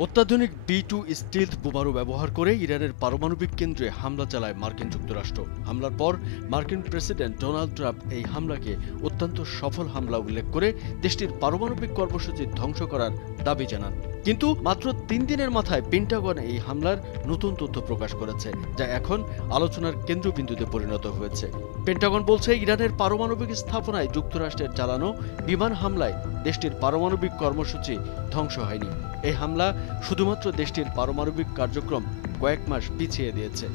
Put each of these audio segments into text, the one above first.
অত্যাধুনিক B2 স্টিলথ বোমারু ব্যবহার করে ইরানের পারমাণবিক কেন্দ্রে হামলা চালায় মার্কিন যুক্তরাষ্ট্র। হামলার পর মার্কিন প্রেসিডেন্ট ডোনাল্ড ট্রাম্প এই হামলাকে অত্যন্ত সফল হামলা উল্লেখ করে দেশটির পারমাণবিক কর্মসূচি ধ্বংস করার দাবি জানান। কিন্তু মাত্র 3 দিনের মাথায় পেন্টাগন এই হামলার নতুন তথ্য প্রকাশ করেছে, যা এখন আলোচনার কেন্দ্রবিন্দুতে পরিণত হয়েছে। পেন্টাগন বলছে, ইরানের পারমাণবিক স্থাপনায় যুক্তরাষ্ট্রের চালানো বিমান হামলায় দেশটির পারমাণবিক কর্মসূচি ধ্বংস হয়নি। এই হামলা শুধুমাত্র দেশটির পারমাণবিক কার্যক্রম কয়েক মাস পিছিয়ে দিয়েছে।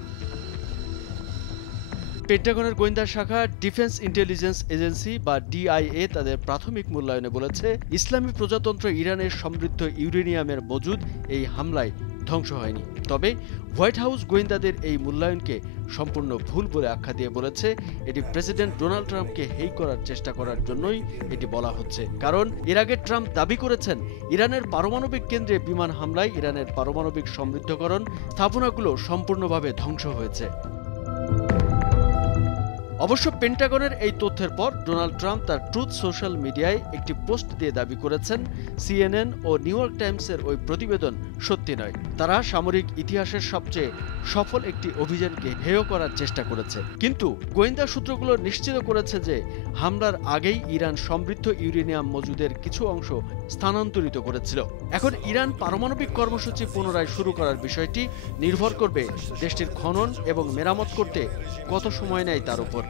পেন্টাগনের গোয়েন্দা শাখা ডিফেন্স ইন্টেলিজেন্স এজেন্সি বা DIA তাদের প্রাথমিক মূল্যায়নে বলেছে, ইসলামী প্রজাতন্ত্র ইরানের সমৃদ্ধ ইউরেনিয়ামের মজুদ এই হামলায় ধ্বংস হয়নি। তবে হোয়াইট হাউস গোয়েন্দাদের এই মূল্যায়নকে সম্পূর্ণ ভুল বলে আখ্যা দিয়ে বলেছে, এটি প্রেসিডেন্ট ডোনাল্ড ট্রাম্পকে হেয় করার চেষ্টা করার জন্যই এটি বলা হচ্ছে। কারণ এর আগে ট্রাম্প দাবি করেছেন, ইরানের পারমাণবিক কেন্দ্রে বিমান হামলায় ইরানের পারমাণবিক সমৃদ্ধকরণ স্থাপনাগুলো সম্পূর্ণভাবে ধ্বংস হয়েছে। অবশ্য পেন্টাগনের এই তথ্যের পর ডোনাল্ড ট্রাম্প তার ট্রুথ সোশ্যাল মিডিয়ায় একটি পোস্ট দিয়ে দাবি করেছেন, CNN ও নিউ ইয়র্ক টাইমসের ওই প্রতিবেদন সত্যি নয়। তারা সামরিক ইতিহাসের সবচেয়ে সফল একটি অভিযানকে হেয় করার চেষ্টা করেছে। কিন্তু গোয়েন্দা সূত্রগুলো নিশ্চিত করেছে যে হামলার আগেই ইরান সমৃদ্ধ ইউরেনিয়াম মজুদের কিছু অংশ স্থানান্তরিত করেছিল। এখন ইরান পারমাণবিক কর্মসূচি পুনরায় শুরু করার বিষয়টি নির্ভর করবে দেশটির খনন এবং মেরামত করতে কত সময় নেয় তার উপর।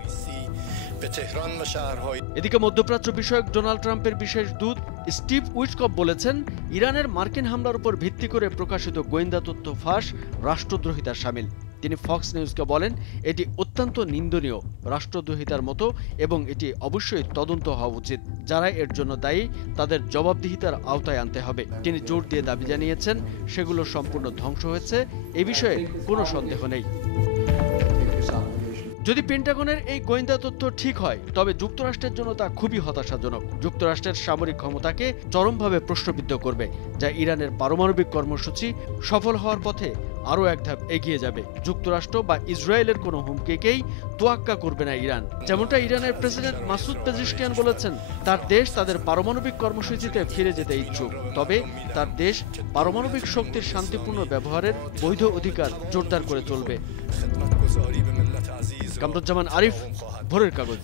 এদিকে মধ্যপ্রাচ্য বিষয়ক ডোনাল্ড ট্রাম্পের বিশেষ দূত স্টিভ উইটকফ বলেছেন, ইরানের মার্কিন হামলার উপর ভিত্তি করে প্রকাশিত গোয়েন্দা তথ্য ফাঁস রাষ্ট্রদ্রোহিতার শামিল। তিনি ফক্স নিউজকে বলেন, এটি অত্যন্ত নিন্দনীয়, রাষ্ট্রদ্রোহিতার মতো, এবং এটি অবশ্যই তদন্ত হওয়া উচিত। যারা এর জন্য দায়ী তাদের জবাবদিহিতার আওতায় আনতে হবে। তিনি জোর দিয়ে দাবি জানিয়েছেন, সেগুলো সম্পূর্ণ ধ্বংস হয়েছে, এ বিষয়ে কোনো সন্দেহ নেই। যদি পেন্টাগনের এই গোয়েন্দা তথ্য ঠিক হয়, তবে যুক্তরাষ্ট্রের জন্য তা খুবই হতাশাজনক। যুক্তরাষ্ট্রের সামরিক ক্ষমতাকে চরমভাবে প্রশ্নবিদ্ধ করবে, যা ইরানের পারমাণবিক কর্মসূচি সফল হওয়ার পথে আরও এক ধাপ এগিয়ে যাবে। যুক্তরাষ্ট্র বা ইসরায়েলের কোনো হুমকিকেই তোয়াক্কা করবে না ইরান। যেমনটা ইরানের প্রেসিডেন্ট মাসুদ পেজিশকিয়ান বলেছেন, তার দেশ তাদের পারমাণবিক কর্মসূচিতে ফিরে যেতে ইচ্ছুক, তবে তার দেশ পারমাণবিক শক্তির শান্তিপূর্ণ ব্যবহারের বৈধ অধিকার জোরদার করে চলবে। কামরুজ্জামান আরিফ, ভোরের কাগজ।